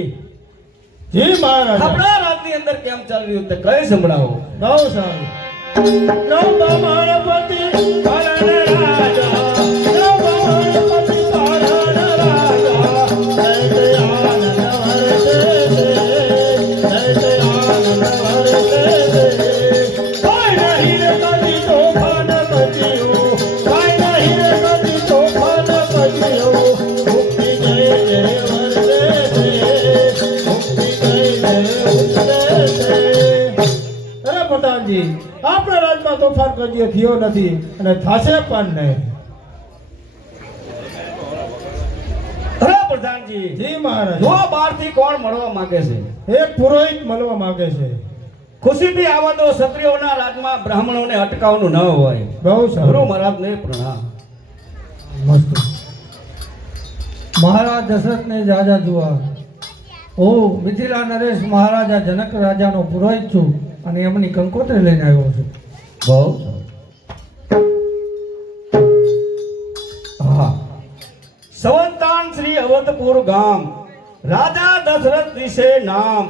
જી મહારાજા આપણા રાજની અંદર કેમ ચાલી રહ્યું તે કઈ સંભળાવો। બહુ સારું ગણપતિ પાલન રાજા ગણપતિ પાલન રાજા જય જય આનંદ હરતે જય જય આનંદ હરતે કોઈ નહીં રે કદી તોફાન પતિઓ કોઈ નહીં રે કદી તોફાન પતિઓ મુક્તિ જય જય હરતે મુક્તિ જય જય હરતે। અરે પ્રધાનજી આપણા રાજમાં તોફાન કદી થયો નથી અને થાશે પણ નહીં। અરે પ્રધાનજી જી મહારાજ જો બહારથી કોણ મળવા માંગે છે એક પુરોહિત મળવા માંગે છે। ખુશીથી આવા તો ક્ષત્રિયોના રાજમાં બ્રાહ્મણોને અટકાવવાનું ન હોય। બહુ ગુરુ સારું મહારાજને પ્રણામ। મસ્ત મહારાજ દશરથને રાજા જોવા હું મિથિલા નરેશ મહારાજા જનક રાજાનો પુરોહિત છું અને એમની કંકોત્રી લઈને આવ્યો છું। બહુ હા સંવંતાન શ્રી અવધપુર ગામ રાજા દશરથ દિશે નામ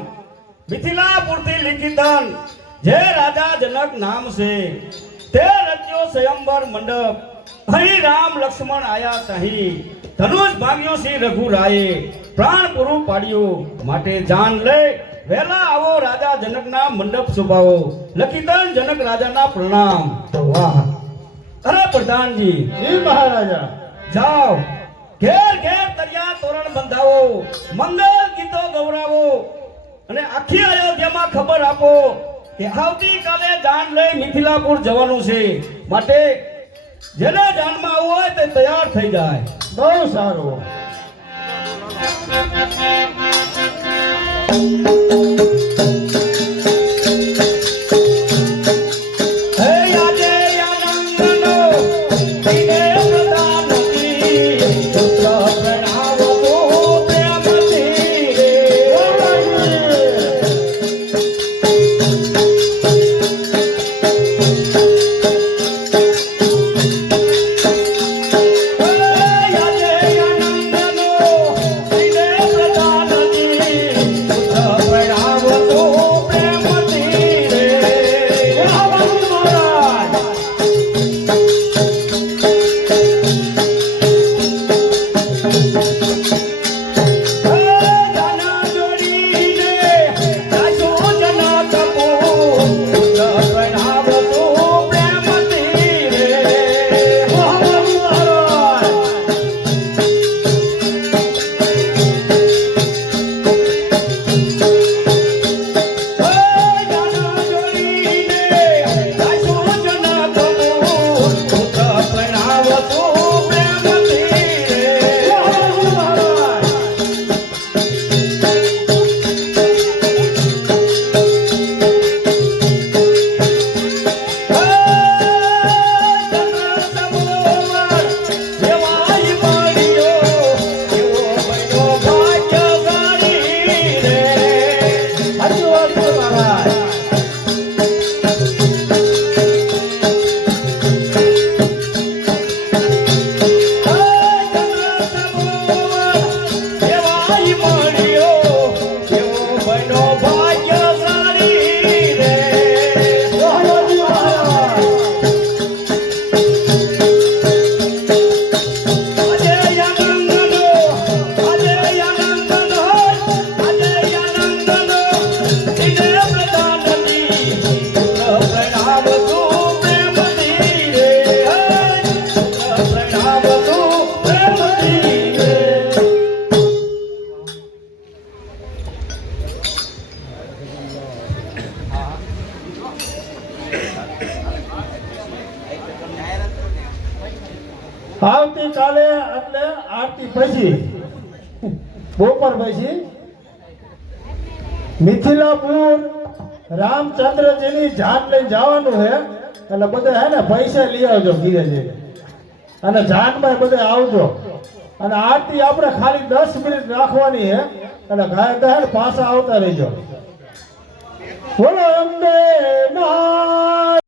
મિથિલાપુરથી લિખિતન જે રાજા જનક નામ છે તે રચ્યો સ્વયંવર મંડપ અહીં રામ લક્ષ્મણ આયા તહીં ધનુષ ભાગ્યો શ્રી રઘુરાયે પ્રાણ પૂરું પાડ્યું માટે જાન લે વેલા આવો રાજા જનકના મંડપ શોભાવો લખીતન જનક રાજાના પ્રણામ। વાહ અરે પ્રધાનજી જી મહારાજા જાઓ ઘેર ઘેર તરિયા તોરણ બંધાવો મંગલ ગીતો ગૌરાવો અને આખી અયોધ્યામાં ખબર આપો કે આવતીકાલે જાન લઈ મિથિલાપુર જવાનું છે માટે જેને જાનમાં આવવું હોય તે તૈયાર થઈ જાય। બહુ સારું હે આજે આનંદનો દિને પ્રધાનજી પુત્ર પ્રણાવો પ્રેમથી રે। આવતીકાલે એટલે આરતી પછી બપોર પછી મિથિલાપુર રામચંદ્રજીની જાન લઈને જવાનું છે એટલે બધા હે ને પૈસા લઈ આવજો ધીરે ધીરે અને જાનમાં બધા આવજો અને આરતી આપણે ખાલી 10 મિનિટ રાખવાની છે એટલે ગાય ગાય પાછા આવતા રહેજો બોલો અંબે મા